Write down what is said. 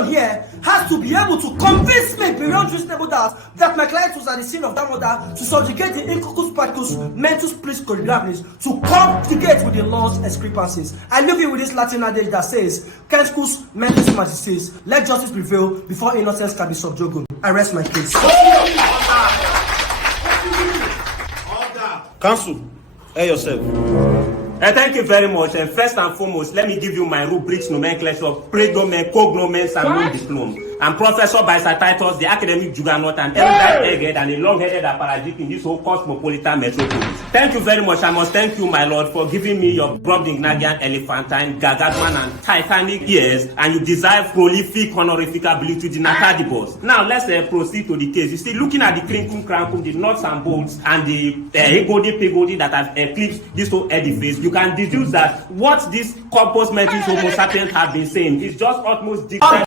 prosecution here has to be able to convince me beyond reasonable doubt that my client was at the scene of that murder to subjugate the incus pactus mentus plis corrigabilis, to complicate with the law's discrepancies. I leave you with this Latin adage that says, Censcus mentis magistris, let justice prevail before innocence can be subjugated. I rest my case. Counsel, air yourself. Thank you very much. And first and foremost, let me give you my rubrics nomenclature, predomen, cognomen, and non-diplom. I'm professor by Sir Titus, the academic juggernaut, and egghead, and a long-headed apparatchik in this whole cosmopolitan metropolis. Thank you very much. I must thank you, my lord, for giving me your Brobdingnagian, elephantine, gargantuan, and titanic ears, and you deserve prolific honorific abilitudinatadibus. Now, let's proceed to the case. You see, looking at the crinkum crankum, the nuts and bolts, and the higgledy-piggledy that have eclipsed this whole edifice, you can deduce that what this corpus mentis homo sapiens have been saying is just utmost different.